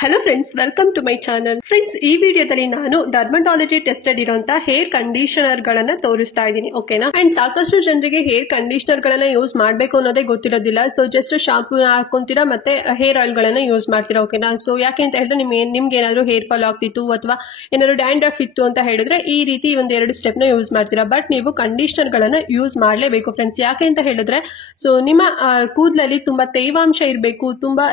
Hello friends, welcome to my channel. Friends, ಈ ವಿಡಿಯೋದಲ್ಲಿ ನಾನು ಡರ್ಮಟಾಲಜಿ ಟೆಸ್ಟೆಡ್ ಇರುವಂತಹ ಹೇರ್ ಕಂಡೀಷನರ್ ಗಳನ್ನ ತೋರಿಸ್ತಾ ಇದ್ದೀನಿ. ಓಕೆನಾ? ಅಂಡ್ ಸಾಕಷ್ಟು ಜನರಿಗೆ ಹೇರ್ ಕಂಡೀಷನರ್ ಗಳನ್ನ ಯೂಸ್ ಮಾಡಬೇಕು ಅನ್ನೋದೇ ಗೊತ್ತಿರೋದಿಲ್ಲ. ಸೊ ಜಸ್ಟ್ ಶಾಂಪೂ ಹಾಕೊಂತೀರಾ ಮತ್ತೆ ಹೇರ್ ಆಯಿಲ್ ಗಳನ್ನ ಯೂಸ್ ಮಾಡ್ತೀರಾ. ಓಕೆನಾ? ಸೊ ಯಾಕೆ ಅಂತ ಹೇಳಿದ್ರೆ ನಿಮ್ಗೆ ಏನಾದ್ರು ಹೇರ್ ಫಾಲ್ ಆಗ್ತಿತ್ತು ಅಥವಾ ಏನಾದ್ರು ಡ್ಯಾಂಡ್ರಫ್ ಇತ್ತು ಅಂತ ಹೇಳಿದ್ರೆ ಈ ರೀತಿ ಒಂದೆರಡು ಸ್ಟೆಪ್ ನ ಯೂಸ್ ಮಾಡ್ತೀರಾ. ಬಟ್ ನೀವು ಕಂಡೀಷನರ್ ಗಳನ್ನ ಯೂಸ್ ಮಾಡಲೇಬೇಕು ಫ್ರೆಂಡ್ಸ್. ಯಾಕೆ ಅಂತ ಹೇಳಿದ್ರೆ ಸೊ ನಿಮ್ಮ ಕೂದಲಲ್ಲಿ ತುಂಬಾ ತೇವಾಂಶ ಇರಬೇಕು, ತುಂಬಾ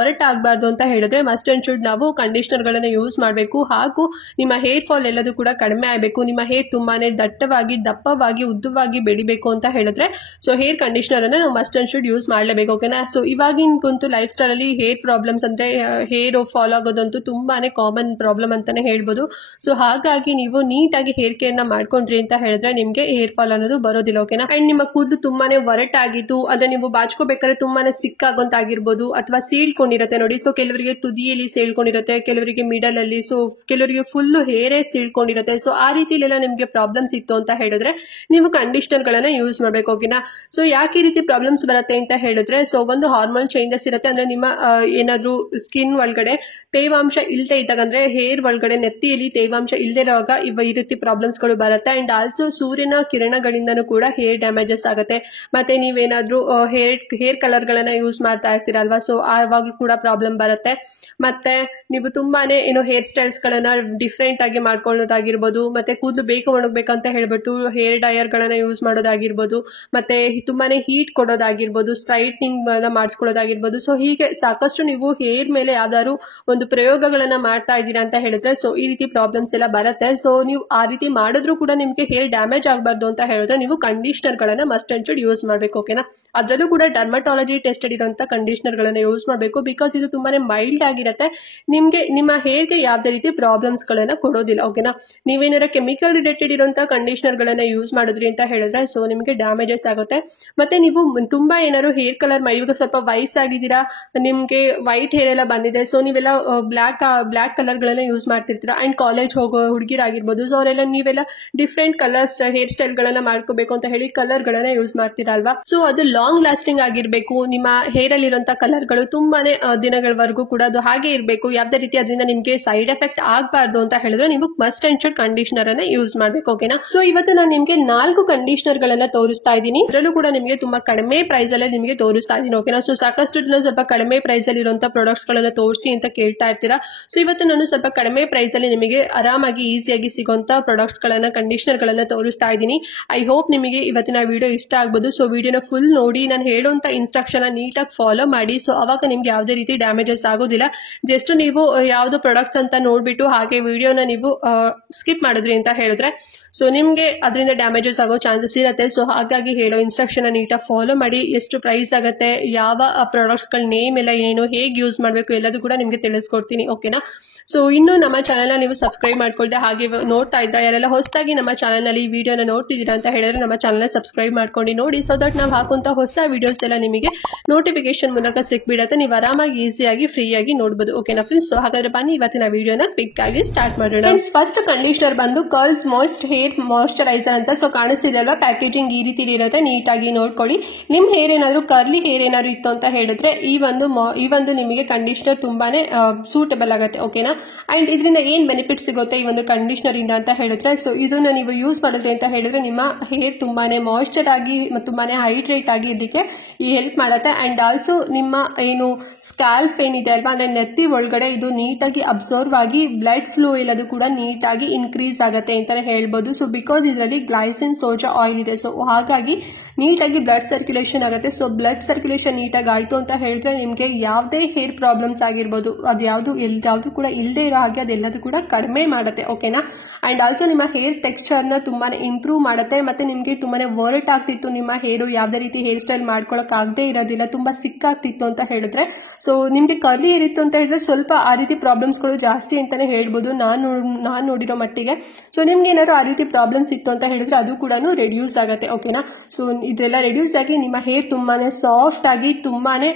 ಒರಟಾಗಬಾರ್ದು ಅಂತ ಹೇಳಿದ್ರೆ ಮಸ್ಟ್ ಅಂಡ್ ಶುಡ್ ನಾವು ಕಂಡೀಷನರ್ ಗಳನ್ನ ಯೂಸ್ ಮಾಡಬೇಕು. ಹಾಗೂ ನಿಮ್ಮ ಹೇರ್ ಫಾಲ್ ಎಲ್ಲದೂ ಕೂಡ ಕಡಿಮೆ ಆಗಬೇಕು, ನಿಮ್ಮ ಹೇರ್ ತುಂಬಾನೇ ದಟ್ಟವಾಗಿ ದಪ್ಪವಾಗಿ ಉದ್ದವಾಗಿ ಬೆಳಿಬೇಕು ಅಂತ ಹೇಳಿದ್ರೆ ಸೊ ಹೇರ್ ಕಂಡೀಷನರ್ ಅನ್ನ ನಾವು ಮಸ್ಟ್ ಅಂಡ್ ಶುಡ್ ಯೂಸ್ ಮಾಡಲೇಬೇಕು. ಓಕೆನಾ? ಸೊ ಇವಾಗಿನ ಲೈಫ್ ಸ್ಟೈಲ್ ಅಲ್ಲಿ ಹೇರ್ ಪ್ರಾಬ್ಲಮ್ಸ್ ಅಂದ್ರೆ ಹೇರ್ ಫಾಲ್ ಆಗೋದಂತೂ ತುಂಬಾನೇ ಕಾಮನ್ ಪ್ರಾಬ್ಲಮ್ ಅಂತಾನೆ ಹೇಳ್ಬೋದು. ಸೊ ಹಾಗಾಗಿ ನೀವು ನೀಟಾಗಿ ಹೇರ್ ಕೇರ್ ನ ಮಾಡ್ಕೊಂಡ್ರಿ ಅಂತ ಹೇಳಿದ್ರೆ ನಿಮ್ಗೆ ಹೇರ್ ಫಾಲ್ ಅನ್ನೋದು ಬರೋದಿಲ್ಲ. ಓಕೆನಾ? ಅಂಡ್ ನಿಮ್ಮ ಕೂದಲು ತುಂಬಾನೇ ಒರಟಾಗಿತ್ತು ಅಂದ್ರೆ ನೀವು ಬಾಚ್ಕೋಬೇಕಾದ್ರೆ ತುಂಬಾನೇ ಸಿಕ್ಕಾಗೋಂತಾಗಿರ್ಬೋದು ಅಥವಾ ಸೀಳ್ಕೊಂಡಿರುತ್ತೆ ನೋಡಿ. ಸೊ ಕೆಲವರಿಗೆ ತುದಿಯಲ್ಲಿ ಸೇಳ್ಕೊಂಡಿರುತ್ತೆ, ಕೆಲವರಿಗೆ ಮಿಡಲ್ ಅಲ್ಲಿ, ಸೊ ಕೆಲವರಿಗೆ ಫುಲ್ ಹೇರೇ ಸೀಳ್ಕೊಂಡಿರುತ್ತೆ. ಸೊ ಆ ರೀತಿಲೆಲ್ಲ ನಿಮ್ಗೆ ಪ್ರಾಬ್ಲಮ್ಸ್ ಇತ್ತು ಅಂತ ಹೇಳಿದ್ರೆ ನೀವು ಕಂಡೀಷನರ್ ಗಳನ್ನ ಯೂಸ್ ಮಾಡ್ಬೇಕು. ಓಕೆನಾ? ಸೊ ಯಾಕೆ ಈ ರೀತಿ ಪ್ರಾಬ್ಲಮ್ಸ್ ಬರುತ್ತೆ ಅಂತ ಹೇಳಿದ್ರೆ ಸೊ ಒಂದು ಹಾರ್ಮೋನ್ ಚೇಂಜಸ್ ಇರುತ್ತೆ. ಅಂದ್ರೆ ನಿಮ್ಮ ಏನಾದ್ರೂ ಸ್ಕಿನ್ ಒಳಗಡೆ ತೇವಾಂಶ ಇಲ್ಲದೆ ಇದ್ದಾಗ ಅಂದ್ರೆ ಹೇರ್ ಒಳಗಡೆ ನೆತ್ತಿಯಲ್ಲಿ ತೇವಾಂಶ ಇಲ್ಲದೆ ಇರುವಾಗ ಈ ರೀತಿ ಪ್ರಾಬ್ಲಮ್ಸ್ ಗಳು ಬರುತ್ತೆ. ಅಂಡ್ ಆಲ್ಸೋ ಸೂರ್ಯನ ಕಿರಣಗಳಿಂದನೂ ಕೂಡ ಹೇರ್ ಡ್ಯಾಮೇಜಸ್ ಆಗುತ್ತೆ. ಮತ್ತೆ ನೀವೇನಾದ್ರೂ ಹೇರ್ ಕಲರ್ ಗಳನ್ನ ಯೂಸ್ ಮಾಡ್ತಾ ಇರ್ತೀರಲ್ವಾ, ಸೊ ಆವಾಗ್ಲೂ ಕೂಡ ಪ್ರಾಬ್ಲಮ್ ಬರುತ್ತೆ. ಮತ್ತೆ ನೀವು ತುಂಬಾನೇ ಹೇರ್ ಸ್ಟೈಲ್ಸ್ ಗಳನ್ನ ಡಿಫ್ರೆಂಟ್ ಆಗಿ ಮಾಡ್ಕೊಳ್ಳೋದಾಗಿರ್ಬೋದು, ಮತ್ತೆ ಕೂದಲು ಬೇಗ ಒಣಗಬೇಕಂತ ಹೇಳ್ಬಿಟ್ಟು ಹೇರ್ ಡೈಯರ್ ಗಳನ್ನ ಯೂಸ್ ಮಾಡೋದಾಗಿರ್ಬೋದು, ಮತ್ತೆ ತುಂಬಾನೇ ಹೀಟ್ ಕೊಡೋದಾಗಿರ್ಬೋದು, ಸ್ಟ್ರೈಟ್ನಿಂಗ್ ಮಾಡಿಸ್ಕೊಳ್ಳೋದಾಗಿರ್ಬೋದು. ಸೊ ಹೀಗೆ ಸಾಕಷ್ಟು ನೀವು ಹೇರ್ ಮೇಲೆ ಯಾವ್ದಾದ್ರು ಒಂದು ಪ್ರಯೋಗಗಳನ್ನ ಮಾಡ್ತಾ ಇದ್ದೀರಾ ಅಂತ ಹೇಳಿದ್ರೆ ಸೊ ಈ ರೀತಿ ಪ್ರಾಬ್ಲಮ್ಸ್ ಎಲ್ಲ ಬರುತ್ತೆ. ಸೊ ನೀವು ಆ ರೀತಿ ಮಾಡಿದ್ರು ಕೂಡ ನಿಮ್ಗೆ ಹೇರ್ ಡ್ಯಾಮೇಜ್ ಆಗಬಾರ್ದು ಅಂತ ಹೇಳಿದ್ರೆ ನೀವು ಕಂಡೀಷನರ್ ಗಳನ್ನ ಮಸ್ಟ್ ಅಂಡ್ ಶುಡ್ ಯೂಸ್ ಮಾಡಬೇಕು. ಓಕೆನಾ? ಅದರಲ್ಲೂ ಕೂಡ ಡರ್ಮಟಾಲಜಿ ಟೆಸ್ಟೆಡ್ ಇರುವಂತಹ ಕಂಡೀಷನರ್ ಗಳನ್ನ ಯೂಸ್ ಮಾಡಬೇಕು. ಬಿಕಾಸ್ ಇದು ತುಂಬಾನೇ ಮೈಲ್ಡ್ ಆಗಿರುತ್ತೆ, ನಿಮ್ಗೆ ನಿಮ್ಮ ಹೇರ್ಗೆ ಯಾವುದೇ ರೀತಿ ಪ್ರಾಬ್ಲಮ್ಸ್ ಗಳನ್ನ ಕೊಡೋದಿಲ್ಲ. ಓಕೆನಾ? ನೀವೇನಾರ ಕೆಮಿಕಲ್ ರಿಲೇಟೆಡ್ ಇರುವಂತಹ ಕಂಡೀಷನರ್ ಗಳನ್ನ ಯೂಸ್ ಮಾಡಿದ್ರಿ ಅಂತ ಹೇಳಿದ್ರೆ ಸೊ ನಿಮಗೆ ಡ್ಯಾಮೇಜಸ್ ಆಗುತ್ತೆ. ಮತ್ತೆ ನೀವು ತುಂಬಾ ಏನಾದ್ರು ಹೇರ್ ಕಲರ್ ಇವಾಗ ಸ್ವಲ್ಪ ವಯಸ್ಸಾಗಿದ್ದೀರಾ, ನಿಮ್ಗೆ ವೈಟ್ ಹೇರ್ ಎಲ್ಲ ಬಂದಿದೆ, ಸೊ ನೀವೆಲ್ಲ ಬ್ಲಾಕ್ ಕಲರ್ ಗಳನ್ನ ಯೂಸ್ ಮಾಡ್ತಿರ್ತೀರಾ. ಅಂಡ್ ಕಾಲೇಜ್ ಹೋಗೋ ಹುಡುಗಿರಾಗಿರ್ಬೋದು, ಸೊ ಅವರೆಲ್ಲ ನೀವೆಲ್ಲ ಡಿಫ್ರೆಂಟ್ ಕಲರ್ಸ್ ಹೇರ್ ಸ್ಟೈಲ್ ಗಳನ್ನ ಮಾಡ್ಕೋಬೇಕು ಅಂತ ಹೇಳಿ ಕಲರ್ ಗಳನ್ನ ಯೂಸ್ ಮಾಡ್ತೀರಾ ಅಲ್ವಾ. ಸೊ ಅದು ಲಾಂಗ್ ಲಾಸ್ಟಿಂಗ್ ಆಗಿರ್ಬೇಕು, ನಿಮ್ಮ ಹೇರ್ ಅಲ್ಲಿ ಇರುವಂತಹ ಕಲರ್ ಗಳು ತುಂಬಾನೇ ದಿನಗಳವರೆಗೂ ಕೂಡ ಅದು ಹಾಗೆ ಇರಬೇಕು. ಯಾವುದೇ ರೀತಿ ಅದರಿಂದ ನಿಮ್ಗೆ ಸೈಡ್ ಎಫೆಕ್ಟ್ ಆಗಬಾರ್ದು ಅಂತ ಹೇಳಿದ್ರೆ ನೀವು ಮಸ್ಟ್ ಅಂಡ್ ಶುಡ್ ಕಂಡೀಷನರ್ ಅನ್ನ ಯೂಸ್ ಮಾಡ್ಬೇಕು. ಓಕೆನಾ? ಸೊ ಇವತ್ತು ನಾನು ನಿಮ್ಗೆ 4 ಕಂಡೀಷನರ್ ಗಳನ್ನ ತೋರಿಸ್ತಾ ಇದ್ದೀನಿ. ಅದರಲ್ಲೂ ಕೂಡ ನಿಮಗೆ ತುಂಬಾ ಕಡಿಮೆ ಪ್ರೈಸ್ ಅಲ್ಲೇ ನಿಮಗೆ ತೋರಿಸ್ತಾ ಇದ್ದೀನಿ. ಓಕೆನಾ? ಸೊ ಸಾಕಷ್ಟು ಜನ ಸ್ವಲ್ಪ ಕಡಿಮೆ ಪ್ರೈಸ್ ಅಲ್ಲಿ ಇರುವಂತಹ ಪ್ರಾಡಕ್ಟ್ಸ್ ಗಳನ್ನ ತೋರಿಸಿ ಅಂತ ಕೇಳ್ತಾ ಇರ್ತೀರಾ. ಸೊ ಇವತ್ತು ನಾನು ಸ್ವಲ್ಪ ಕಡಿಮೆ ಪ್ರೈಸ್ ಅಲ್ಲಿ ನಿಮಗೆ ಆರಾಮಾಗಿ ಈಸಿಯಾಗಿ ಸಿಗುವಂತ ಪ್ರಾಡಕ್ಟ್ಸ್ ಗಳನ್ನ ಕಂಡೀಷನರ್ ಗಳನ್ನ ತೋರಿಸ್ತಾ ಇದ್ದೀನಿ. ಐ ಹೋಪ್ ನಿಮಗೆ ಇವತ್ತಿನ ವಿಡಿಯೋ ಇಷ್ಟ ಆಗ್ಬೋದು. ಸೊ ವಿಡಿಯೋನ ಫುಲ್ ನೋಡಿ, ನಾನು ಹೇಳುವಂತ ಇನ್ಸ್ಟ್ರಕ್ಷನ್ ನೀಟಾಗಿ ಫಾಲೋ ಮಾಡಿ. ಸೊ ಅವಾಗ ನಿಮ್ಗೆ ಯಾವುದೇ ರೀತಿ ಡ್ಯಾಮೇಜಸ್ ಆಗೋದಿಲ್ಲ. ಜಸ್ಟ್ ನೀವು ಯಾವ್ದು ಪ್ರಾಡಕ್ಟ್ಸ್ ಅಂತ ನೋಡ್ಬಿಟ್ಟು ಹಾಗೆ ವಿಡಿಯೋನ ನೀವು ಸ್ಕಿಪ್ ಮಾಡಿದ್ರಿ ಅಂತ ಹೇಳಿದ್ರೆ ಸೊ ನಿಮ್ಗೆ ಅದರಿಂದ ಡ್ಯಾಮೇಜಸ್ ಆಗೋ ಚಾನ್ಸಸ್ ಇರುತ್ತೆ. ಸೊ ಹಾಗಾಗಿ ಹೇಳೋ ಇನ್ಸ್ಟ್ರಕ್ಷನ್ ನೀಟಾಗಿ ಫಾಲೋ ಮಾಡಿ. ಎಷ್ಟು ಪ್ರೈಸ್ ಆಗುತ್ತೆ, ಯಾವ ಪ್ರಾಡಕ್ಟ್ಸ್ಗಳ ನೇಮ್ ಎಲ್ಲ ಏನು, ಹೇಗೆ ಯೂಸ್ ಮಾಡಬೇಕು ಎಲ್ಲದೂ ಕೂಡ ನಿಮ್ಗೆ ತಿಳಿಸ್ಕೊಡ್ತೀನಿ. ಓಕೆನಾ? ಸೊ ಇನ್ನು ನಮ್ಮ ಚಾನಲ್ನ ನೀವು ಸಬ್ಸ್ಕ್ರೈಬ್ ಮಾಡ್ಕೊಳ್ದೆ ಹಾಗೆ ನೋಡ್ತಾ ಇದ್ರ ಯಾರೆಲ್ಲ ಹೊಸದಾಗಿ ನಮ್ಮ ಚಾನಲ್ನಲ್ಲಿ ಈ ವಿಡಿಯೋನ ನೋಡ್ತಿದ್ದೀರಾ ಅಂತ ಹೇಳಿದ್ರೆ ನಮ್ಮ ಚಾನಲ್ನ ಸಬ್ಸ್ಕ್ರೈಬ್ ಮಾಡ್ಕೊಂಡು ನೋಡಿ. ಸೊ ದಟ್ ನಾವು ಹಾಕುವಂತ ಹೊಸ ವಿಡಿಯೋಸ್ ಎಲ್ಲ ನಿಮಗೆ ನೋಟಿಫಿಕೇಶನ್ ಮೂಲಕ ಸಿಕ್ಬಿಡುತ್ತೆ, ನೀವು ಆರಾಮಾಗಿ ಈಸಿಯಾಗಿ ಫ್ರೀಯಾಗಿ ನೋಡ್ಬೋದು. ಓಕೆನಾ ಫ್ರೆಂಡ್ಸ್? ಸೊ ಹಾಗಾದ್ರೆ ಬನ್ನಿ ಇವತ್ತಿನ ವಿಡಿಯೋನ ಕ್ವಿಕ್ ಆಗಿ ಸ್ಟಾರ್ಟ್ ಮಾಡೋಣ. ಫ್ರೆಂಡ್ಸ್, ಫಸ್ಟ್ ಕಂಡೀಷನರ್ ಬಂದು ಕರ್ಲ್ಸ್ ಮಾಯ್ಸ್ಟ್ ಹೇರ್ ಮಾಯಿಶ್ಚರೈಸರ್ ಅಂತ. ಸೊ ಕಾಣಿಸ್ತಿದೆ ಅಲ್ವಾ, ಪ್ಯಾಕೇಜಿಂಗ್ ಈ ರೀತಿ ಇರುತ್ತೆ, ನೀಟಾಗಿ ನೋಡ್ಕೊಳ್ಳಿ. ನಿಮ್ ಹೇರ್ ಏನಾದ್ರು ಕರ್ಲಿ ಹೇರ್ ಏನಾದ್ರು ಇತ್ತು ಅಂತ ಹೇಳಿದ್ರೆ ಈ ಒಂದು ನಿಮಗೆ ಕಂಡೀಷನರ್ ತುಂಬಾನೇ ಸೂಟಬಲ್ ಆಗುತ್ತೆ. ಓಕೆನಾ? ಅಂಡ್ ಇದರಿಂದ ಏನ್ ಬೆನಿಫಿಟ್ ಸಿಗುತ್ತೆ ಈ ಒಂದು ಕಂಡೀಷನರ್ ಇಂದ ಅಂತ ಹೇಳಿದ್ರೆ ಸೊ ಇದನ್ನ ನೀವು ಯೂಸ್ ಮಾಡಿದ್ರೆ ಅಂತ ಹೇಳಿದ್ರೆ ನಿಮ್ಮ ಹೇರ್ ತುಂಬಾನೇ ಮಾಯಿಶ್ಚರ್ ಆಗಿ ತುಂಬಾನೇ ಹೈಡ್ರೇಟ್ ಆಗಿ ಇದಕ್ಕೆ ಈ ಹೆಲ್ಪ್ ಮಾಡುತ್ತೆ. ಅಂಡ್ ಆಲ್ಸೋ ನಿಮ್ಮ ಸ್ಕ್ಯಾಲ್ಫ್ ಏನಿದೆ ಅಲ್ವಾ ಅಂದ್ರೆ ನೆತ್ತಿ ಒಳಗಡೆ ಇದು ನೀಟಾಗಿ ಅಬ್ಸರ್ವ್ ಆಗಿ ಬ್ಲಡ್ ಫ್ಲೋ ಎಲ್ಲದು ಕೂಡ ನೀಟಾಗಿ ಇನ್ಕ್ರೀಸ್ ಆಗುತ್ತೆ ಅಂತಾನೆ ಹೇಳ್ಬೋದು. ಸೊ ಬಿಕಾಸ್ ಇದರಲ್ಲಿ ಗ್ಲೈಸಿನ್ ಸೋಜಾ ಆಯಿಲ್ ಇದೆ, ಸೊ ಹಾಗಾಗಿ ನೀಟಾಗಿ ಬ್ಲಡ್ ಸರ್ಕ್ಯುಲೇಷನ್ ಆಗುತ್ತೆ. ಸೊ ಬ್ಲಡ್ ಸರ್ಕ್ಯುಲೇಷನ್ ನೀಟಾಗಿ ಆಯ್ತು ಅಂತ ಹೇಳಿದ್ರೆ ನಿಮ್ಗೆ ಯಾವುದೇ ಹೇರ್ ಪ್ರಾಬ್ಲಮ್ಸ್ ಆಗಿರ್ಬೋದು ಅದು ಯಾವ್ದು ಕೂಡ ಇಲ್ಲದೆ ಇರೋ ಹಾಗೆ ಅದೆಲ್ಲದೂ ಕೂಡ ಕಡಿಮೆ ಮಾಡುತ್ತೆ. ಓಕೆನಾ? ಅಂಡ್ ಆಲ್ಸೋ ನಿಮ್ಮ ಹೇರ್ ಟೆಕ್ಸ್ಚರ್ನ ತುಂಬಾನೇ ಇಂಪ್ರೂವ್ ಮಾಡುತ್ತೆ. ಮತ್ತೆ ನಿಮ್ಗೆ ತುಂಬಾನೇ ವರ್ಟ್ ಆಗ್ತಿತ್ತು ನಿಮ್ಮ ಹೇರು, ಯಾವುದೇ ರೀತಿ ಹೇರ್ ಸ್ಟೈಲ್ ಮಾಡ್ಕೊಳಕ್ ಆಗದೆ ಇರೋದಿಲ್ಲ, ತುಂಬಾ ಸಿಕ್ಕಾಗ್ತಿತ್ತು ಅಂತ ಹೇಳಿದ್ರೆ ಸೊ ನಿಮ್ಗೆ ಕರ್ಲಿ ಹೇರ್ ಇತ್ತು ಅಂತ ಹೇಳಿದ್ರೆ ಸ್ವಲ್ಪ ಆ ರೀತಿ ಪ್ರಾಬ್ಲಮ್ಸ್ಗಳು ಜಾಸ್ತಿ ಅಂತಾನೆ ಹೇಳ್ಬೋದು ನಾನು ನೋಡಿರೋ ಮಟ್ಟಿಗೆ. ಸೊ ನಿಮ್ಗೆ ಏನಾದ್ರು ಆ ರೀತಿ ಪ್ರಾಬ್ಲಮ್ಸ್ ಇತ್ತು ಅಂತ ಹೇಳಿದ್ರೆ ಅದು ಕೂಡ ರೆಡ್ಯೂಸ್ ಆಗುತ್ತೆ. ಓಕೆನಾ? ಸೊ ಇದೆಲ್ಲ ರೆಡ್ಯೂಸ್ ಆಗಿ ನಿಮ್ಮ ಹೇರ್ ತುಂಬಾನೇ ಸಾಫ್ಟ್ ಆಗಿ ತುಂಬಾನೇ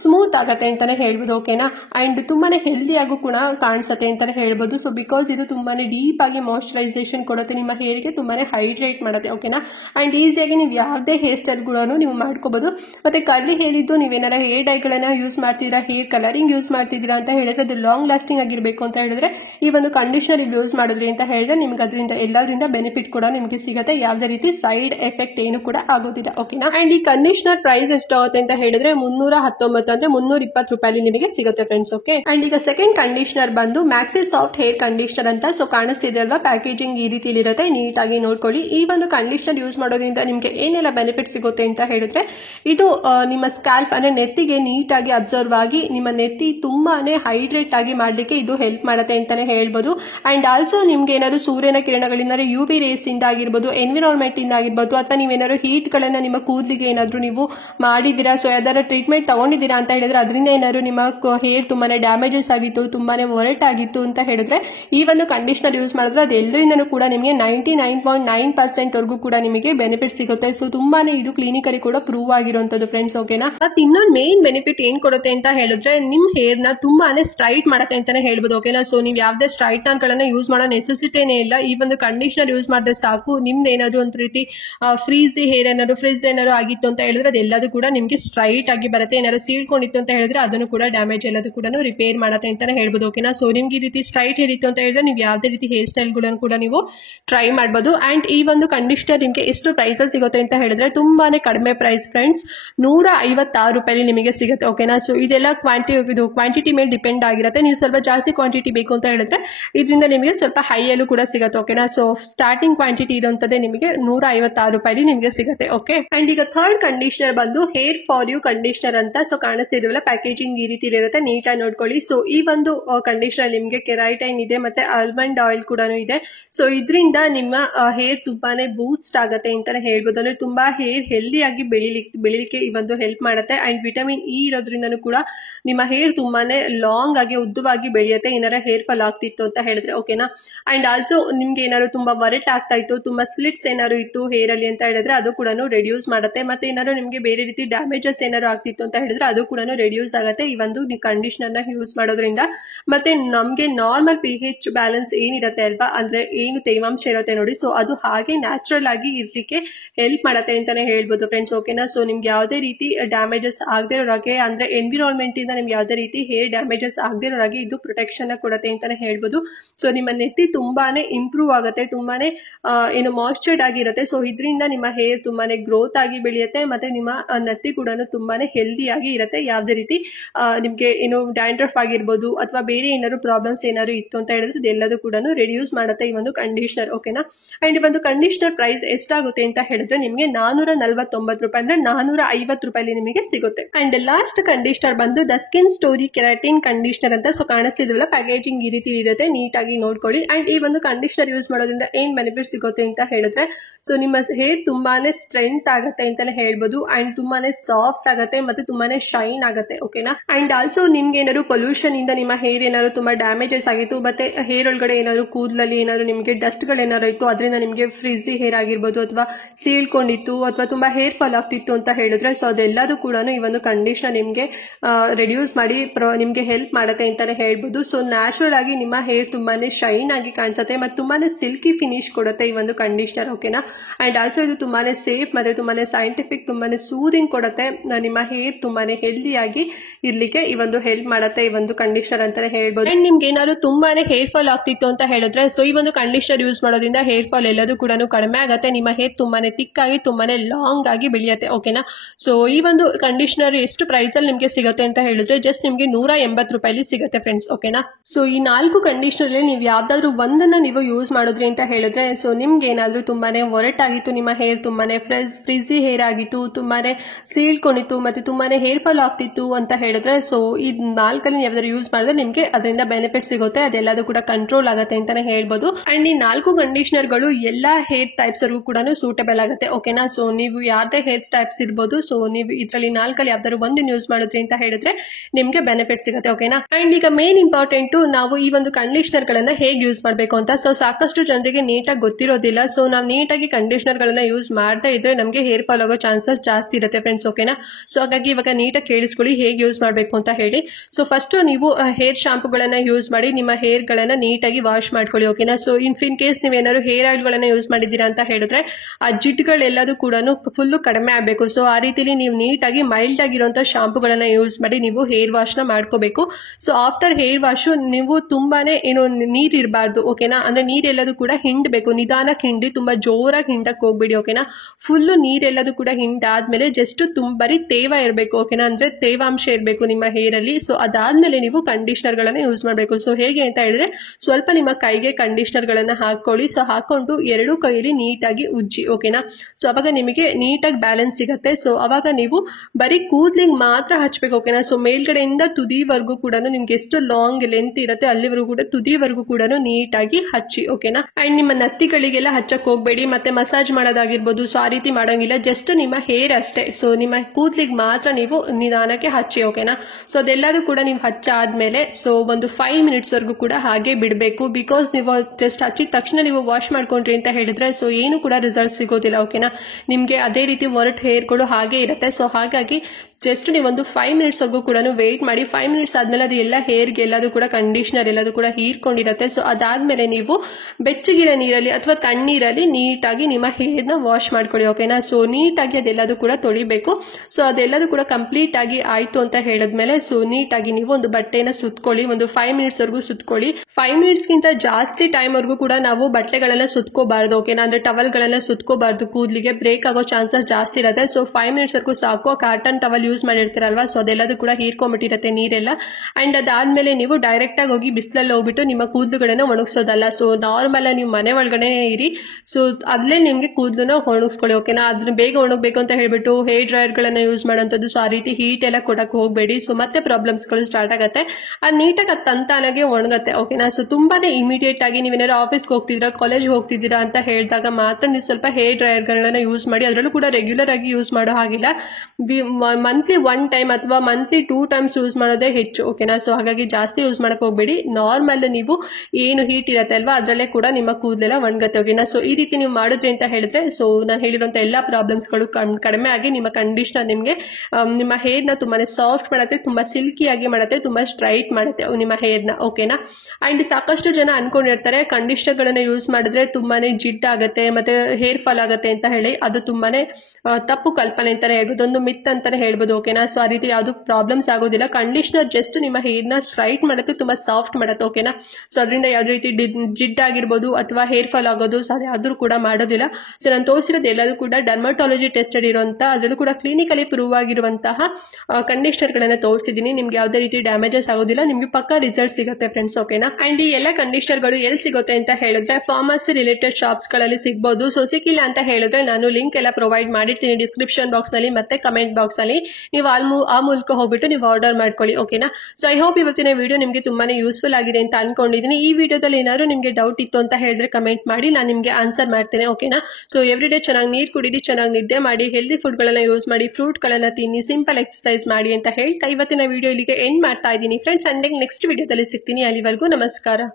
ಸ್ಮೂತ್ ಆಗುತ್ತೆ ಅಂತಾನೆ ಹೇಳ್ಬೋದು. ಓಕೆನಾ, ಅಂಡ್ ತುಂಬಾನೇ ಹೆಲ್ದಿಯಾಗೂ ಕೂಡ ಕಾಣಿಸುತ್ತೆ ಅಂತಾನೆ ಹೇಳ್ಬೋದು. ಸೊ ಬಿಕಾಸ್ ಇದು ತುಂಬಾನೇ ಡೀಪ್ ಆಗಿ ಮಾಯಶ್ಚರೈಸೇಷನ್ ಕೊಡುತ್ತೆ, ನಿಮ್ಮ ಹೇರ್ಗೆ ತುಂಬಾನೇ ಹೈಡ್ರೇಟ್ ಮಾಡುತ್ತೆ. ಓಕೆನಾ, ಅಂಡ್ ಈಸಿಯಾಗಿ ನೀವು ಯಾವುದೇ ಹೇರ್ ಸ್ಟೈಲ್ ಕೂಡ ನೀವು ಮಾಡ್ಕೋಬಹುದು. ಮತ್ತೆ ಕರ್ಲಿ ಹೇರ್ ಇದ್ದು ನೀವೇನಾರ ಹೇರ್ ಡೈಗಳನ್ನ ಯೂಸ್ ಮಾಡ್ತಿದ್ದೀರಾ, ಹೇರ್ ಕಲರಿಂಗ್ ಯೂಸ್ ಮಾಡ್ತಿದ್ದೀರಾ ಅಂತ ಹೇಳಿದ್ರೆ, ಅದು ಲಾಂಗ್ ಲಾಸ್ಟಿಂಗ್ ಆಗಿರಬೇಕು ಅಂತ ಹೇಳಿದ್ರೆ ಈ ಒಂದು ಕಂಡೀಷನರ್ ಯೂಸ್ ಮಾಡಿದ್ರಿ ಅಂತ ಹೇಳಿದ್ರೆ ನಿಮ್ಗೆ ಅದರಿಂದ ಎಲ್ಲದರಿಂದ ಬೆನಿಫಿಟ್ ಕೂಡ ನಿಮಗೆ ಸಿಗುತ್ತೆ. ಯಾವುದೇ ರೀತಿ ಸೈಡ್ ಎಫೆಕ್ಟ್ ಏನು ಕೂಡ ಆಗೋದಿಲ್ಲ. ಓಕೆನಾ, ಅಂಡ್ ಈ ಕಂಡೀಷನರ್ ಪ್ರೈಸ್ ಎಷ್ಟಾಗುತ್ತೆ ಅಂತ ಹೇಳಿದ್ರೆ 319 ಅಂದ್ರೆ 320 ರೂಪಾಯಿ ನಿಮಗೆ ಸಿಗುತ್ತೆ ಫ್ರೆಂಡ್ಸ್. ಓಕೆ, ಅಂಡ್ ಈಗ ಸೆಕೆಂಡ್ ಕಂಡೀಷನರ್ ಬಂದು ಮ್ಯಾಕ್ಸಿ ಸಾಫ್ಟ್ ಹೇರ್ ಕಂಡೀಷನರ್ ಅಂತ. ಸೊ ಕಾಣಿಸ್ತಿದೆ ಅಲ್ವಾ, ಪ್ಯಾಕೇಜಿಂಗ್ ಈ ರೀತಿ ಇರುತ್ತೆ, ನೀಟಾಗಿ ನೋಡ್ಕೊಳ್ಳಿ. ಈ ಒಂದು ಕಂಡೀಷನರ್ ಯೂಸ್ ಮಾಡೋದ್ರಿಂದ ನಿಮಗೆ ಏನೆಲ್ಲ ಬೆನಿಫಿಟ್ ಸಿಗುತ್ತೆ ಅಂತ ಹೇಳಿದ್ರೆ, ಇದು ನಿಮ್ಮ ಸ್ಕ್ಯಾಲ್ಪ್ ಅಂದ್ರೆ ನೆತ್ತಿಗೆ ನೀಟಾಗಿ ಅಬ್ಸರ್ವ್ ಆಗಿ ನಿಮ್ಮ ನೆತ್ತಿ ತುಂಬಾನೇ ಹೈಡ್ರೇಟ್ ಆಗಿ ಮಾಡ್ಲಿಕ್ಕೆ ಇದು ಹೆಲ್ಪ್ ಮಾಡುತ್ತೆ ಅಂತಾನೆ ಹೇಳ್ಬೋದು. ಅಂಡ್ ಆಲ್ಸೋ ನಿಮ್ಗೆ ಏನಾದ್ರು ಸೂರ್ಯನ ಕಿರಣಗಳಿಂದ UV ರೇಸ್ ಇಂದ ಆಗಿರ್ಬೋದು, ಎನ್ವಿರಾನ್ಮೆಂಟ್ ಇಂದ ಆಗಿರ್ಬೋದು, ಅಥವಾ ನೀವೇನಾದ್ರು ಹೀಟ್ ಗಳನ್ನ ನಿಮ್ಮ ಕೂದಲಿಗೆ ಏನಾದ್ರು ನೀವು ಮಾಡಿದೀರಾ, ಸೊ ಯಾವ್ದಾದ್ರು ಟ್ರೀಟ್ಮೆಂಟ್ ತಗೊಂಡಿದ್ದೀರಾ ಅಂತ ಹೇಳಿದ್ರೆ ಅದರಿಂದ ಏನಾದ್ರು ನಿಮ್ಮ ಹೇರ್ ತುಂಬಾನೇ ಡ್ಯಾಮೇಜಸ್ ಆಗಿತ್ತು, ತುಂಬಾನೇ ಒರಟಾಗಿತ್ತು ಅಂತ ಹೇಳಿದ್ರೆ ಈ ಒಂದು ಕಂಡೀಷನರ್ ಯೂಸ್ ಮಾಡಿದ್ರೆ ಅದು ಎಲ್ಲರಿಂದನೂ ಕೂಡ ನಿಮಗೆ 99.9% ವರೆಗೂ ಕೂಡ ನಿಮಗೆ ಬೆನಿಫಿಟ್ ಸಿಗುತ್ತೆ. ಸೊ ತುಂಬಾನೇ ಇದು ಕ್ಲಿನಿಕಲಿ ಕೂಡ ಪ್ರೂವ್ ಆಗಿರುವಂತದ್ದು ಫ್ರೆಂಡ್ಸ್. ಓಕೆನಾ, ಮತ್ತೆ ಇನ್ನೊಂದು ಮೇನ್ ಬೆನಿಫಿಟ್ ಏನ್ ಕೊಡುತ್ತೆ ಅಂತ ಹೇಳಿದ್ರೆ ನಿಮ್ ಹೇರ್ ನ ತುಂಬಾನೇ ಸ್ಟ್ರೈಟ್ ಮಾಡುತ್ತೆ ಅಂತಾನೆ ಹೇಳ್ಬೋದು. ಓಕೆನಾ, ಸೊ ನೀವು ಯಾವ್ದೇ ಸ್ಟ್ರೈಟ್ನರ್ ಗಳನ್ನ ಯೂಸ್ ಮಾಡೋ ನೆಸೆಸಿಟಿನೇ ಇಲ್ಲ. ಈ ಒಂದು ಕಂಡೀಷನರ್ ಯೂಸ್ ಮಾಡಿದ್ರೆ ಸಾಕು, ನಿಮ್ದು ಏನಾದ್ರು ಒಂದು ರೀತಿ ಫ್ರೀಸಿ ಹೇರ್ ಏನಾದ್ರು ಫ್ರಿಜ್ ಏನಾದ್ರು ಆಗಿತ್ತು ಅಂತ ಹೇಳಿದ್ರೆ ಅದೆಲ್ಲದೂ ಕೂಡ ನಿಮ್ಗೆ ಸ್ಟ್ರೈಟ್ ಆಗಿ ಬರುತ್ತೆ. ಏನಾದ್ರು ಸೀಳ್ಕೊಂಡಿತ್ತು ಅಂತ ಹೇಳಿದ್ರೆ ಅದನ್ನು ಕೂಡ ಡ್ಯಾಮೇಜ್ ಎಲ್ಲದೂ ಕೂಡ ರಿಪೇರ್ ಮಾಡುತ್ತೆ ಅಂತಾನೆ ಹೇಳ್ಬೋದು. ಓಕೆನಾ, ಸೊ ನಿಮ್ಗೆ ಈ ರೀತಿ ಸ್ಟ್ರೈಟ್ ಹೇರ್ ಇತ್ತು ಅಂತ ಹೇಳಿದ್ರೆ ನೀವು ಯಾವುದೇ ರೀತಿ ಹೇರ್ ಸ್ಟೈಲ್ ಗಳನ್ನು ಕೂಡ ನೀವು ಟ್ರೈ ಮಾಡಬಹುದು. ಅಂಡ್ ಈ ಒಂದು ಕಂಡೀಷನರ್ ನಿಮಗೆ ಎಷ್ಟು ಪ್ರೈಸ್ ಸಿಗುತ್ತೆ ಅಂತ ಹೇಳಿದ್ರೆ ತುಂಬಾನೇ ಕಡಿಮೆ ಪ್ರೈಸ್ ಫ್ರೆಂಡ್ಸ್, 156 ರೂಪಾಯಿ ನಿಮಗೆ ಸಿಗುತ್ತೆ. ಓಕೆನಾ, ಸೊ ಇದೆಲ್ಲ ಕ್ವಾಂಟಿಟಿ ಮೇಲೆ ಡಿಪೆಂಡ್ ಆಗಿರುತ್ತೆ. ನೀವು ಸ್ವಲ್ಪ ಜಾಸ್ತಿ ಕ್ವಾಂಟಿಟಿ ಬೇಕು ಅಂತ ಹೇಳಿದ್ರೆ ಇದರಿಂದ ನಿಮಗೆ ಸ್ವಲ್ಪ ಹೈಯಲ್ಲೂ ಕೂಡ ಸಿಗುತ್ತೆ. ಓಕೆನಾ, ಸೊ ಸ್ಟಾರ್ಟಿಂಗ್ ಕ್ವಾಂಟಿಟಿ ಇರುವಂತದ್ದೇ ನಿಮಗೆ 156 ರೂಪಾಯಿ ನಿಮಗೆ ಸಿಗುತ್ತೆ. ಓಕೆ, ಅಂಡ್ ಈಗ ಥರ್ಡ್ ಕಂಡೀಷನರ್ ಬಂದು ಹೇರ್ ಫಾರ್ ಯು ಕಂಡೀಷನರ್ ಅಂತ. ಸೊ ಕಾಣಿಸ್ತಿದ್ವಲ್ಲ, ಪ್ಯಾಕೇಜಿಂಗ್ ಈ ರೀತಿ ಇರುತ್ತೆ, ನೀಟಾಗಿ ನೋಡ್ಕೊಳ್ಳಿ. ಸೊ ಈ ಒಂದು ಕಂಡೀಷನರ್ ನಿಮಗೆ ಕೆರಾಟಿನ್ ಇದೆ, ಮತ್ತೆ ಆಲ್ಮಂಡ್ ಆಯಿಲ್ ಕೂಡ ಇದೆ. ಸೊ ಇದರಿಂದ ನಿಮ್ಮ ಹೇರ್ ತುಂಬಾನೇ ಬೂಸ್ಟ್ ಆಗುತ್ತೆ ಅಂತಾನೆ ಹೇಳ್ಬೋದು. ಅಂದ್ರೆ ತುಂಬಾ ಹೇರ್ ಹೆಲ್ದಿ ಆಗಿ ಬೆಳಿಲಿಕ್ಕೆ ಈ ಒಂದು ಹೆಲ್ಪ್ ಮಾಡುತ್ತೆ. ಅಂಡ್ ವಿಟಮಿನ್ ಇ ಇರೋದ್ರಿಂದನೂ ಕೂಡ ನಿಮ್ಮ ಹೇರ್ ತುಂಬಾನೇ ಲಾಂಗ್ ಆಗಿ ಉದ್ದವಾಗಿ ಬೆಳೆಯುತ್ತೆ, ಏನಾರ ಹೇರ್ ಫಾಲ್ ಆಗ್ತಿತ್ತು ಅಂತ ಹೇಳಿದ್ರೆ. ಓಕೆನಾ, ಅಂಡ್ ಆಲ್ಸೋ ನಿಮ್ಗೆ ಏನಾದ್ರು ತುಂಬಾ ವರೆಟ್ ಆಗ್ತಾ ಇತ್ತು, ತುಂಬಾ ಸ್ಲಿಟ್ಸ್ ಏನಾದ್ರು ಇತ್ತು ಹೇರ್ ಅಲ್ಲಿ ಅಂತ ಹೇಳಿದ್ರೆ ಅದು ಕೂಡ ರೆಡ್ಯೂಸ್ ಮಾಡುತ್ತೆ. ಮತ್ತೆ ಏನಾದ್ರು ನಿಮ್ಗೆ ಬೇರೆ ರೀತಿ ಡ್ಯಾಮೇಜಸ್ ಏನಾದ್ರು ಆಗ್ತಿತ್ತು ಅಂತ ಹೇಳಿದ್ರೆ ಅದು ಕೂಡ ರೆಡ್ಯೂಸ್ ಆಗುತ್ತೆ ಈ ಒಂದು ಕಂಡೀಷನರ್ ನ ಯೂಸ್ ಮಾಡೋದ್ರಿಂದ. ಮತ್ತೆ ನಮ್ಗೆ ನಾರ್ಮಲ್ pH ಬ್ಯಾಲೆನ್ಸ್ ಏನಿರುತ್ತೆ ಅಲ್ವಾ, ಅಂದ್ರೆ ಏನು ತೇವಾಂಶ ಇರುತ್ತೆ ನೋಡಿ, ಸೊ ಅದು ಹಾಗೆ ನ್ಯಾಚುರಲ್ ಆಗಿ ಇರ್ಲಿಕ್ಕೆ ಹೆಲ್ಪ್ ಮಾಡುತ್ತೆ ಅಂತಾನೆ ಹೇಳ್ಬೋದು ಫ್ರೆಂಡ್ಸ್. ಓಕೆನಾ, ಸೊ ನಿಮ್ಗೆ ಯಾವುದೇ ರೀತಿ ಡ್ಯಾಮೇಜಸ್ ಆಗದೆ ಇರೋರಾಗೆ, ಅಂದ್ರೆ ಎನ್ವಿರಾನ್ಮೆಂಟ್ ಇಂದ ನಿಮ್ಗೆ ಯಾವುದೇ ರೀತಿ ಹೇರ್ ಡ್ಯಾಮೇಜಸ್ ಆಗದೆ ಇರೋರಾಗೆ ಇದು ಪ್ರೊಟೆಕ್ಷನ್ ಕೊಡುತ್ತೆ ಅಂತಾನೆ ಹೇಳ್ಬೋದು. ಸೊ ನಿಮ್ಮ ನೆತ್ತಿ ತುಂಬಾನೇ ಇಂಪ್ರೂವ್ ಆಗುತ್ತೆ, ತುಂಬಾನೇ ಏನು ಮಾಯ್ಶ್ಚರ್ಡ್ ಆಗಿರುತ್ತೆ. ಸೊ ಇದರಿಂದ ನಿಮ್ಮ ಹೇರ್ ತುಂಬಾನೇ ಗ್ರೋತ್ ಆಗಿ ಬೆಳೆಯುತ್ತೆ, ಮತ್ತೆ ನಿಮ್ಮ ನೆತ್ತಿ ಕೂಡ ತುಂಬಾನೇ ಹೆಲ್ದಿ ಆಗಿ ಇರುತ್ತೆ. ಯಾವುದೇ ರೀತಿ ನಿಮ್ಗೆ ಏನು ಡ್ಯಾಂಡ್ರಫ್ ಆಗಿರ್ಬೋದು ಅಥವಾ ಬೇರೆ ಏನಾದ್ರು ಪ್ರಾಬ್ಲಮ್ಸ್ ಏನಾದ್ರು ಇತ್ತು ಅಂತ ಹೇಳಿದ್ರೆ ಇದೆಲ್ಲದೂ ಕೂಡ ರಿಡ್ಯೂಸ್ ಮಾಡುತ್ತೆ ಈ ಒಂದು ಕಂಡೀಷನರ್. ಓಕೆನಾ, ಅಂಡ್ ಈ ಒಂದು ಕಂಡೀಷನರ್ ಪ್ರೈಸ್ ಎಷ್ಟಾಗುತ್ತೆ ಅಂತ ಹೇಳಿದ್ರೆ ನಿಮಗೆ 449 ರೂಪಾಯಿ ಅಂದ್ರೆ 450 ರೂಪಾಯಿ ನಿಮಗೆ ಸಿಗುತ್ತೆ. ಅಂಡ್ ಲಾಸ್ಟ್ ಕಂಡೀಷನರ್ ಬಂದು the skin story keratin conditioner ಅಂತ. ಸೊ ಕಾಣಿಸ್ತಿದ್ವಲ್ಲ, ಪ್ಯಾಕೇಜಿಂಗ್ ಈ ರೀತಿ ಇರುತ್ತೆ, ನೀಟಾಗಿ ನೋಡ್ಕೊಳ್ಳಿ. ಅಂಡ್ ಈ ಒಂದು ಕಂಡೀಷನರ್ ಯೂಸ್ ಮಾಡೋದ್ರಿಂದ ಏನ್ ಬೆನಿಫಿಟ್ ಸಿಗುತ್ತೆ ಅಂತ ಹೇಳಿದ್ರೆ, ಸೊ ನಿಮ್ಮ ಹೇರ್ ತುಂಬಾನೇ ಸ್ಟ್ರೆಂತ್ ಆಗುತ್ತೆ ಅಂತಾನೆ ಹೇಳ್ಬೋದು. ಅಂಡ್ ತುಂಬಾನೇ ಸಾಫ್ಟ್ ಆಗುತ್ತೆ, ಮತ್ತೆ ತುಂಬಾನೇ ಶೈನ್ ಆಗುತ್ತೆ. ಓಕೆನಾ, ಅಂಡ್ ಆಲ್ಸೋ ನಿಮ್ಗೆ ಏನಾದ್ರು ಪೊಲ್ಯೂಷನ್ ಇಂದ ನಿಮ್ಮ ಹೇರ್ ಏನಾದ್ರು ತುಂಬಾ ಡ್ಯಾಮೇಜಸ್ ಆಗಿತ್ತು, ಮತ್ತೆ ಹೇರ್ ಒಳಗಡೆ ಏನಾದ್ರು ಕೂದಲಲ್ಲಿ ಏನಾದ್ರು ನಿಮಗೆ ಡಸ್ಟ್ ಗಳು ಏನಾದ್ರು ಇತ್ತು, ಅದರಿಂದ ನಿಮಗೆ ಫ್ರಿಜಿ ಹೇರ್ ಆಗಿರ್ಬೋದು ಅಥವಾ ಸೀಳ್ಕೊಂಡಿತ್ತು ಅಥವಾ ತುಂಬಾ ಹೇರ್ ಫಾಲ್ ಆಗ್ತಿತ್ತು ಅಂತ ಹೇಳಿದ್ರೆ, ಸೊ ಅದೆಲ್ಲದೂ ಕೂಡ ಈ ಒಂದು ಕಂಡೀಷನರ್ ನಿಮ್ಗೆ ರೆಡ್ಯೂಸ್ ಮಾಡಿ ನಿಮ್ಗೆ ಹೆಲ್ಪ್ ಮಾಡುತ್ತೆ ಅಂತಾನೆ ಹೇಳ್ಬೋದು. ಸೊ ನ್ಯಾಚುರಲ್ ಆಗಿ ನಿಮ್ಮ ಹೇರ್ ತುಂಬಾನೇ ಶೈನ್ ಆಗಿ ಕಾಣಿಸುತ್ತೆ, ಮತ್ತೆ ತುಂಬಾನೇ ಸಿಲ್ಕಿ ಫಿನಿಶ್ ಕೊಡುತ್ತೆ ಈ ಒಂದು ಕಂಡೀಷನರ್. ಓಕೆನಾ, ಅಂಡ್ ಆಲ್ಸೋ ಇದು ತುಂಬಾನೇ ಸೇಫ್, ಮತ್ತೆ ತುಂಬಾನೇ ಸೈಂಟಿಫಿಕ್, ತುಂಬಾನೇ ಸೂದಿಂಗ್ ಕೊಡುತ್ತೆ. ನಿಮ್ಮ ಹೇರ್ ತುಂಬಾನೇ ಹೆಲ್ದಿ ಆಗಿ ಇರ್ಲಿಕ್ಕೆ ಈ ಒಂದು ಹೆಲ್ಪ್ ಮಾಡುತ್ತೆ ಈ ಒಂದು ಕಂಡೀಷನರ್ ಅಂತಾನೆ ಹೇಳ್ಬೋದು. ಅಂಡ್ ನಿಮ್ಗೆ ಏನಾದ್ರು ತುಂಬಾನೇ ಹೇರ್ ಫಾಲ್ ಆಗ್ತಿತ್ತು ಅಂತ ಹೇಳಿದ್ರೆ, ಸೊ ಈ ಒಂದು ಕಂಡೀಷನರ್ ಯೂಸ್ ಮಾಡೋದ್ರಿಂದ ಹೇರ್ ಫಾಲ್ ಎಲ್ಲದೂ ಕೂಡ ಕಡಿಮೆ ಆಗುತ್ತೆ, ನಿಮ್ಮ ಹೇರ್ ತುಂಬಾನೇ ಥಿಕ್ ಆಗಿ ತುಂಬಾನೇ ಲಾಂಗ್ ಆಗಿ ಬೆಳೆಯುತ್ತೆ. ಓಕೆನಾ, ಸೊ ಈ ಒಂದು ಕಂಡೀಷನರ್ ಎಷ್ಟು ಪ್ರೈಸ್ ಅಲ್ಲಿ ನಿಮ್ಗೆ ಸಿಗುತ್ತೆ ಅಂತ ಹೇಳಿದ್ರೆ ಜಸ್ಟ್ ನಿಮ್ಗೆ 180 ರೂಪಾಯಿ ಸಿಗುತ್ತೆ ಫ್ರೆಂಡ್ಸ್. ಓಕೆನಾ, ಸೊ ಈ 4 ಕಂಡೀಷನರ್ ನೀವು ಯಾವ್ದಾದ್ರು ಒಂದನ್ನ ನೀವು ಯೂಸ್ ಮಾಡಿದ್ರಿ ಅಂತ ಹೇಳಿದ್ರೆ, ಸೊ ನಿಮ್ಗೆ ಏನಾದ್ರು ತುಂಬಾನೇ ಒರಟಾಗಿತ್ತು, ನಿಮ್ಮ ಹೇರ್ ತುಂಬಾನೇ ಫ್ರಿಜಿ ಹೇರ್ ಆಗಿತ್ತು, ತುಂಬಾನೇ ಸೀಳ್ಕೊಂಡಿತ್ತು, ಮತ್ತೆ ತುಂಬಾನೇ ಹೇರ್ ಫಾಲ್ ಆಗ್ತಿತ್ತು ಅಂತ ಹೇಳಿದ್ರೆ, ಸೊ ಈ 4 ಯಾವ್ದಾದ್ರು ಯೂಸ್ ಮಾಡಿದ್ರೆ ನಿಮ್ಗೆ ಅದರಿಂದ ಬೆನಿಫಿಟ್ ಸಿಗುತ್ತೆ, ಅದೆಲ್ಲದೂ ಕೂಡ ಕಂಟ್ರೋಲ್ ಆಗುತ್ತೆ ಅಂತಾನೆ ಹೇಳ್ಬೋದು. ಅಂಡ್ ಈ 4 ಕಂಡೀಷನರ್ ಗಳು ಎಲ್ಲಾ ಹೇರ್ ಟೈಪ್ಸ್ ಅವ್ರಿಗೂ ಕೂಡ ಸೂಟಬಲ್ ಆಗುತ್ತೆ. ಓಕೆನಾ, ಸೊ ನೀವು ಯಾವ್ದೇ ಹೇರ್ ಟೈಪ್ಸ್ ಇರ್ಬೋದು, ಸೊ ನೀವು ಇದರಲ್ಲಿ 4 ಯಾವ್ದಾದ್ರು ಒಂದನ್ನು ಯೂಸ್ ಮಾಡಿದ್ರಿ ಅಂತ ಹೇಳಿದ್ರೆ ನಿಮ್ಗೆ ಬೆನಿಫಿಟ್ ಸಿಗುತ್ತೆ. ಓಕೆನಾ, ಅಂಡ್ ಈಗ ಮೇನ್ ಇಂಪಾರ್ಟೆಂಟ್ ನಾವು ಈ ಒಂದು ಕಂಡೀಷನರ್ ಗಳನ್ನ ಹೇಗೆ ಯೂಸ್ ಮಾಡಬೇಕು ಅಂತ. ಸೊ ಸಾಕಷ್ಟು ಜನರಿಗೆ ನೀಟಾಗಿ ಗೊತ್ತಿರೋದಿಲ್ಲ. ಸೊ ನಾವು ನೀಟಾಗಿ ಕಂಡೀಷನರ್ ಗಳನ್ನ ಯೂಸ್ ಮಾಡದೇ ಇದ್ರೆ ನಮಗೆ ಹೇರ್ ಫಾಲ್ ಆಗೋ ಚಾನ್ಸಸ್ ಜಾಸ್ತಿ ಇರುತ್ತೆ ಫ್ರೆಂಡ್ಸ್. ಓಕೆನಾ, ಸೊ ಹಾಗಾಗಿ ಇವಾಗ ನೀಟಾಗಿ ಕೇಳಿಸ್ಕೊಳ್ಳಿ ಹೇಗೆ ಯೂಸ್ ಮಾಡಬೇಕು ಅಂತ ಹೇಳಿ. ಸೊ ಫಸ್ಟ್ ನೀವು ಹೇರ್ ಶಾಂಪೂಗಳನ್ನ ಯೂಸ್ ಮಾಡಿ ನಿಮ್ಮ ಹೇರ್ಗಳನ್ನ ನೀಟಾಗಿ ವಾಶ್ ಮಾಡ್ಕೊಳ್ಳಿ, ಓಕೆನಾ. ಸೊ ಇನ್ ಕೇಸ್ ನೀವೇನಾದ್ರು ಹೇರ್ ಆಯಿಲ್ಗಳನ್ನ ಯೂಸ್ ಮಾಡಿದ್ದೀರಾ ಅಂತ ಹೇಳಿದ್ರೆ ಆ ಜಿಡ್ಡುಗಳೆಲ್ಲದೂ ಕೂಡ ಫುಲ್ಲು ಕಡಿಮೆ ಆಗಬೇಕು. ಸೊ ಆ ರೀತಿಲಿ ನೀವು ನೀಟಾಗಿ ಮೈಲ್ಡ್ ಆಗಿರುವಂಥ ಶಾಂಪೂಗಳನ್ನ ಯೂಸ್ ಮಾಡಿ ನೀವು ಹೇರ್ ವಾಶ್ನ ಮಾಡ್ಕೋಬೇಕು. ಸೊ ಆಫ್ಟರ್ ಹೇರ್ ವಾಶು ನೀವು ತುಂಬಾನೇ ಏನು ನೀರು ಇರಬಾರ್ದು, ಓಕೆನಾ. ಅಂದ್ರೆ ನೀರೆಲ್ಲದೂ ಕೂಡ ಹಿಂಡಬೇಕು, ನಿಧಾನಕ್ಕೆ ಹಿಂಡಿ, ತುಂಬಾ ಜೋರಾಗಿ ಹಿಂಡಕ್ಕೆ ಹೋಗ್ಬೇಡಿ, ಓಕೆನಾ. ಫುಲ್ಲು ನೀರೆಲ್ಲದೂ ಕೂಡ ಹಿಂಡಾದ್ಮೇಲೆ ಜಸ್ಟ್ ಬರೀ ತೇವ ಇರಬೇಕು, ಓಕೆನಾ. ಅಂದ್ರೆ ತೇವಾಂಶ ಇರಬೇಕು ನಿಮ್ಮ ಹೇರಲ್ಲಿ. ಸೊ ಅದಾದ್ಮೇಲೆ ನೀವು ಕಂಡೀಷನರ್ಗಳನ್ನ ಯೂಸ್ ಮಾಡಬೇಕು. ಸೊ ಹೇಗೆ ಅಂತ ಹೇಳಿದ್ರೆ ಸ್ವಲ್ಪ ನಿಮ್ಮ ಕೈಗೆ ಕಂಡೀಷನರ್ಗಳನ್ನ ಹಾಕೊಳ್ಳಿ. ಸೊ ಹಾಕೊಂಡು ಎರಡೂ ಕೈಯಲ್ಲಿ ನೀಟಾಗಿ ಉಜ್ಜಿ, ಓಕೆನಾ. ಸೊ ಅವಾಗ ನಿಮಗೆ ನೀಟಾಗಿ ಬ್ಯಾಲೆನ್ಸ್ ಸಿಗುತ್ತೆ. ಸೊ ಅವಾಗ ನೀವು ಬರೀ ಕೂದ್ಲಿಗೆ ಮಾತ್ರ ಹಚ್ಬೇಕು, ಓಕೆನಾ. ಸೊ ಮೇಲ್ಗಡೆಯಿಂದ ತುದಿವರೆಗೂ ಕೂಡ ನಿಮ್ಗೆ ಎಷ್ಟು ಲಾಂಗ್ ಲೆಂತ್ ಇರುತ್ತೆ ಅಲ್ಲಿವರೆಗೂ ಕೂಡ ತುದಿವರೆಗೂ ಕೂಡ ನೀಟಾಗಿ ಹಚ್ಚಿ, ಓಕೆನಾ. ಅಂಡ್ ನಿಮ್ಮ ನತ್ತಿಗಳಿಗೆಲ್ಲ ಹಚ್ಚಕ್ ಹೋಗ್ಬೇಡಿ, ಮತ್ತೆ ಮಸಾಜ್ ಮಾಡೋದಾಗಿರ್ಬೋದು. ಸೊ ಆ ರೀತಿ ಮಾಡೋಂಗಿಲ್ಲ, ಜಸ್ಟ್ ನಿಮ್ಮ ಹೇರ್ ಅಷ್ಟೇ. ಸೊ ನಿಮ್ಮ ಕೂದ್ಲಿಗೆ ಮಾತ್ರ ನೀವು ನಿಧಾನಕ್ಕೆ ಹಚ್ಚಿ, ಓಕೆನಾ. ಸೊ ಅದೆಲ್ಲದೂ ಕೂಡ ನೀವು ಹಚ್ಚಾದ್ಮೇಲೆ ಸೊ ಒಂದು 5 ಮಿನಿಟ್ಸ್ ವರೆಗೂ ಕೂಡ ಹಾಗೆ ಬಿಡಬೇಕು. ಬಿಕಾಸ್ ನೀವು ಜಸ್ಟ್ ಹಚ್ಚಿದ ತಕ್ಷಣ ನೀವು ವಾಶ್ ಮಾಡ್ಕೊಂಡ್ರಿ ಅಂತ ಹೇಳಿದ್ರೆ ಸೊ ಏನು ಕೂಡ ರಿಸಲ್ಟ್ ಸಿಗೋದಿಲ್ಲ, ಓಕೆನಾ. ನಿಮಗೆ ಅದೇ ರೀತಿ ವರ್ಟ್ ಹೇರ್ಗಳು ಹಾಗೆ ಇರುತ್ತೆ. ಸೊ ಹಾಗಾಗಿ ಜಸ್ಟ್ ನೀವೊಂದು 5 ಮಿನಿಟ್ಸ್ ವರೆಗೂ ಕೂಡ ವೇಟ್ ಮಾಡಿ. 5 ಮಿನಿಟ್ಸ್ ಆದ್ಮೇಲೆ ಅದು ಎಲ್ಲ ಹೇರ್ಗೆ ಎಲ್ಲದೂ ಕೂಡ ಕಂಡೀಷನರ್ ಎಲ್ಲದೂ ಕೂಡ ಹೀರ್ಕೊಂಡಿರುತ್ತೆ. ಸೊ ಅದಾದ್ಮೇಲೆ ನೀವು ಬೆಚ್ಚಗಿರೋ ನೀರಲ್ಲಿ ಅಥವಾ ತಣ್ಣೀರಲ್ಲಿ ನೀಟಾಗಿ ನಿಮ್ಮ ಹೇರ್ನ ವಾಶ್ ಮಾಡ್ಕೊಳ್ಳಿ, ಓಕೆನಾ. ಸೊ ನೀಟಾಗಿ ಅದೆಲ್ಲದೂ ಕೂಡ ತೊಳಿಬೇಕು. ಸೊ ಅದೆಲ್ಲದೂ ಕೂಡ ಕಂಪ್ಲೀಟ್ ಆಗಿ ಆಯ್ತು ಅಂತ ಹೇಳಿದ್ಮೇಲೆ ಸೊ ನೀಟಾಗಿ ನೀವು ಒಂದು ಬಟ್ಟೆನ ಸುತ್ಕೊಳ್ಳಿ, ಒಂದು 5 ಮಿನಿಟ್ಸ್ ವರೆಗೂ ಸುತ್ಕೊಳ್ಳಿ. 5 ಮಿನಿಟ್ಸ್ಗಿಂತ ಜಾಸ್ತಿ ಟೈಮ್ ವರೆಗೂ ಕೂಡ ನಾವು ಬಟ್ಟೆಗಳೆಲ್ಲ ಸುತ್ಕೋಬಾರ್ದು, ಓಕೆನಾ. ಅಂದ್ರೆ ಟವಲ್ಗಳೆಲ್ಲ ಸುತ್ಕೋಬಾರ್ದು, ಕೂದಲಿಗೆ ಬ್ರೇಕ್ ಆಗೋ ಚಾನ್ಸಸ್ ಜಾಸ್ತಿ ಇರುತ್ತೆ. ಸೊ 5 ಮಿನಿಟ್ಸ್ ವರೆಗೂ ಸಾಕು. ಕಾಟನ್ ಟವಲ್ ಯೂಸ್ ಮಾಡಿರ್ತೀರಲ್ವಾ, ಸೊ ಅದೆಲ್ಲದೂ ಕೂಡ ಹೀರ್ಕೊಂಡ್ಬಿಟ್ಟಿರುತ್ತೆ ನೀರೆಲ್ಲ. ಅಂಡ್ ಅದಾದ್ಮೇಲೆ ನೀವು ಡೈರೆಕ್ಟ್ ಆಗಿ ಹೋಗಿ ಬಿಸಿಲಲ್ಲಿ ಹೋಗ್ಬಿಟ್ಟು ನಿಮ್ಮ ಕೂದಲುಗಳನ್ನ ಒಣಗಿಸೋದಲ್ಲ. ಸೊ ನಾರ್ಮಲ್ ನೀವು ಮನೆ ಒಳಗಡೆ ಇರಿ. ಸೊ ಅಲ್ಲೇ ನಿಮ್ಗೆ ಕೂದಲನ್ನ ಒಣಗಿಸ್ಕೊಳ್ಳಿ, ಓಕೆನಾ. ಅದನ್ನ ಬೇಗ ಒಣಗಬೇಕು ಅಂತ ಹೇಳ್ಬಿಟ್ಟು ಹೇರ್ ಡ್ರೈಯರ್ಗಳನ್ನ ಯೂಸ್ ಮಾಡೋಂಥದ್ದು. ಸೊ ಆ ರೀತಿ ಹೀಟ್ ಎಲ್ಲ ಕೊಡಕ್ಕೆ ಹೋಗಬೇಡಿ. ಸೊ ಮತ್ತೆ ಪ್ರಾಬ್ಲಮ್ಸ್ಗಳು ಸ್ಟಾರ್ಟ್ ಆಗುತ್ತೆ. ಅದು ನೀಟಾಗಿ ಅದು ತಂತಾನಾಗೆ ಒಣಗುತ್ತೆ, ಓಕೆನಾ. ಸೊ ತುಂಬಾನೇ ಇಮಿಡಿಯೇಟ್ ಆಗಿ ನೀವೇನಾದ್ರು ಆಫೀಸ್ಗೆ ಹೋಗ್ತಿದ್ದೀರಾ, ಕಾಲೇಜ್ಗೆ ಹೋಗ್ತಿದ್ದೀರಾ ಅಂತ ಹೇಳಿದಾಗ ಮಾತ್ರ ನೀವು ಸ್ವಲ್ಪ ಹೇರ್ ಡ್ರೈಯರ್ಗಳನ್ನ ಯೂಸ್ ಮಾಡಿ. ಅದರಲ್ಲೂ ಕೂಡ ರೆಗ್ಯುಲರ್ ಆಗಿ ಯೂಸ್ ಮಾಡೋ ಹಾಗಿಲ್ಲ. ಮಂತ್ಲಿ 1 ಟೈಮ್ ಅಥವಾ ಮಂತ್ಲಿ 2 ಟೈಮ್ಸ್ ಯೂಸ್ ಮಾಡೋದೇ ಹೆಚ್ಚು, ಓಕೆನಾ. ಸೊ ಹಾಗಾಗಿ ಜಾಸ್ತಿ ಯೂಸ್ ಮಾಡಕ್ಕೆ ಹೋಗ್ಬೇಡಿ. ನಾರ್ಮಲ್ ನೀವು ಏನು ಹೀಟ್ ಇರುತ್ತೆ ಅಲ್ವಾ ಅದರಲ್ಲೇ ಕೂಡ ನಿಮ್ಮ ಕೂದಲೆಲ್ಲ ಒಣಗತ್ತೆ, ಓಕೆನಾ. ಸೊ ಈ ರೀತಿ ನೀವು ಮಾಡಿದ್ರಿ ಅಂತ ಹೇಳಿದ್ರೆ ಸೊ ನಾನು ಹೇಳಿರುವಂಥ ಎಲ್ಲ ಪ್ರಾಬ್ಲಮ್ಸ್ಗಳು ಕಡಿಮೆ ಆಗಿ ನಿಮ್ಮ ಕಂಡೀಷನರ್ ನಿಮಗೆ ನಿಮ್ಮ ಹೇರ್ನ ತುಂಬಾನೇ ಸಾಫ್ಟ್ ಮಾಡುತ್ತೆ, ತುಂಬಾ ಸಿಲ್ಕಿಯಾಗಿ ಮಾಡುತ್ತೆ, ತುಂಬಾ ಸ್ಟ್ರೈಟ್ ಮಾಡುತ್ತೆ ನಿಮ್ಮ ಹೇರ್ನ, ಓಕೆನಾ. ಅಂಡ್ ಸಾಕಷ್ಟು ಜನ ಅನ್ಕೊಂಡಿರ್ತಾರೆ ಕಂಡೀಷನರ್ಗಳನ್ನ ಯೂಸ್ ಮಾಡಿದ್ರೆ ತುಂಬಾನೇ ಜಿಡ್ಡಾಗುತ್ತೆ ಮತ್ತೆ ಹೇರ್ ಫಾಲ್ ಆಗುತ್ತೆ ಅಂತ ಹೇಳಿ. ಅದು ತುಂಬಾನೇ ತಪ್ಪು ಕಲ್ಪನೆ ಅಂತಾನೆ ಹೇಳ್ಬೋದು, ಒಂದು ಮಿತ್ ಅಂತಾನೆ ಹೇಳ್ಬೋದು, ಓಕೆನಾ. ಸೊ ಆ ರೀತಿ ಯಾವುದು ಪ್ರಾಬ್ಲಮ್ಸ್ ಆಗೋದಿಲ್ಲ. ಕಂಡೀಷನರ್ ಜಸ್ಟ್ ನಿಮ್ಮ ಹೇರ್ನ ಸ್ಟ್ರೈಟ್ ಮಾಡುತ್ತೆ, ತುಂಬಾ ಸಾಫ್ಟ್ ಮಾಡುತ್ತೆ, ಓಕೆನಾ. ಸೊ ಅದರಿಂದ ಯಾವುದೇ ರೀತಿ ಜಿಡ್ಡಾಗಿರ್ಬೋದು ಅಥವಾ ಹೇರ್ ಫಾಲ್ ಆಗೋದು ಸೊ ಅದು ಯಾವ್ದು ಕೂಡ ಮಾಡೋದಿಲ್ಲ. ಸೊ ನಾನು ತೋರಿಸಿರೋದು ಎಲ್ಲದೂ ಕೂಡ ಡರ್ಮಟಾಲಜಿ ಟೆಸ್ಟೆಡ್ ಇರುವಂತಹ ಅದರಲ್ಲೂ ಕೂಡ ಕ್ಲಿನಿಕಲಿ ಪ್ರೂವ್ ಆಗಿರುವಂತಹ ಕಂಡೀಷನರ್ಗಳನ್ನ ತೋರಿಸಿದ್ದೀನಿ. ನಿಮ್ಗೆ ಯಾವುದೇ ರೀತಿ ಡ್ಯಾಮೇಜಸ್ ಆಗೋದಿಲ್ಲ, ನಿಮ್ಗೆ ಪಕ್ಕಾ ರಿಸಲ್ಟ್ ಸಿಗುತ್ತೆ ಫ್ರೆಂಡ್ಸ್, ಓಕೆನಾ. ಅಂಡ್ ಈ ಎಲ್ಲ ಕಂಡೀಷನರ್ಗಳು ಎಲ್ಲಿ ಸಿಗುತ್ತೆ ಅಂತ ಹೇಳಿದ್ರೆ ಫಾರ್ಮಸಿ ರಿಲೇಟೆಡ್ ಶಾಪ್ಸ್ ಗಳಲ್ಲಿ ಸಿಗ್ಬೋದು. ಸೊ ಸಿಕ್ಕಿಲ್ಲ ಅಂತ ಹೇಳಿದ್ರೆ ನಾನು ಲಿಂಕ್ ಎಲ್ಲ ಪ್ರೊವೈಡ್ ಮಾಡಿರ್ತೀನಿ ಡಿಸ್ಕ್ರಿಪ್ಷನ್ ಬಾಕ್ಸ್ ನಲ್ಲಿ ಮತ್ತೆ ಕಮೆಂಟ್ ಬಾಕ್ಸ್ ಅಲ್ಲಿ. ನೀವು ಆ ಮೂಲಕ ಹೋಗ್ಬಿಟ್ಟು ನೀವು ಆರ್ಡರ್ ಮಾಡ್ಕೊಳ್ಳಿ, ಓಕೆನಾ. ಸೊ ಐ ಹೋಪ್ ಇವತ್ತಿನ ವಿಡಿಯೋ ನಿಮಗೆ ತುಂಬಾನೇ ಯೂಸ್ಫುಲ್ ಆಗಿದೆ ಅಂತ ಅನ್ಕೊಂಡಿದ್ದೀನಿ. ಈ ವಿಡಿಯೋದಲ್ಲಿ ಏನಾದ್ರು ನಿಮಗೆ ಡೌಟ್ ಇತ್ತು ಅಂತ ಹೇಳಿದ್ರೆ ಕಮೆಂಟ್ ಮಾಡಿ, ನಾನು ನಿಮಗೆ ಆನ್ಸರ್ ಮಾಡ್ತೇನೆ, ಓಕೆನಾ. ಸೊ ಎವ್ರಿ ಡೇ ಚೆನ್ನಾಗಿ ನೀರು ಕುಡೀರಿ, ಚೆನ್ನಾಗಿ ನಿದ್ದೆ ಮಾಡಿ, ಹೆಲ್ದಿ ಫುಡ್ಗಳನ್ನ ಯೂಸ್ ಮಾಡಿ, ಫ್ರೂಟ್ಗಳನ್ನ ತಿನ್ನಿ, ಸಿಂಪಲ್ ಎಕ್ಸರ್ಸೈಸ್ ಮಾಡಿ ಅಂತ ಹೇಳ್ತಾ ಇವತ್ತಿನ ವಿಡಿಯೋ ಇಲ್ಲಿಗೆ ಎಂಡ್ ಮಾಡ್ತಾ ಇದ್ದೀನಿ ಫ್ರೆಂಡ್ಸ್. ಅಂಡ್ ನೆಕ್ಸ್ಟ್ ವಿಡಿಯೋದಲ್ಲಿ ಸಿಗ್ತೀನಿ. ಅಲ್ಲಿವರೆಗೂ ನಮಸ್ಕಾರ.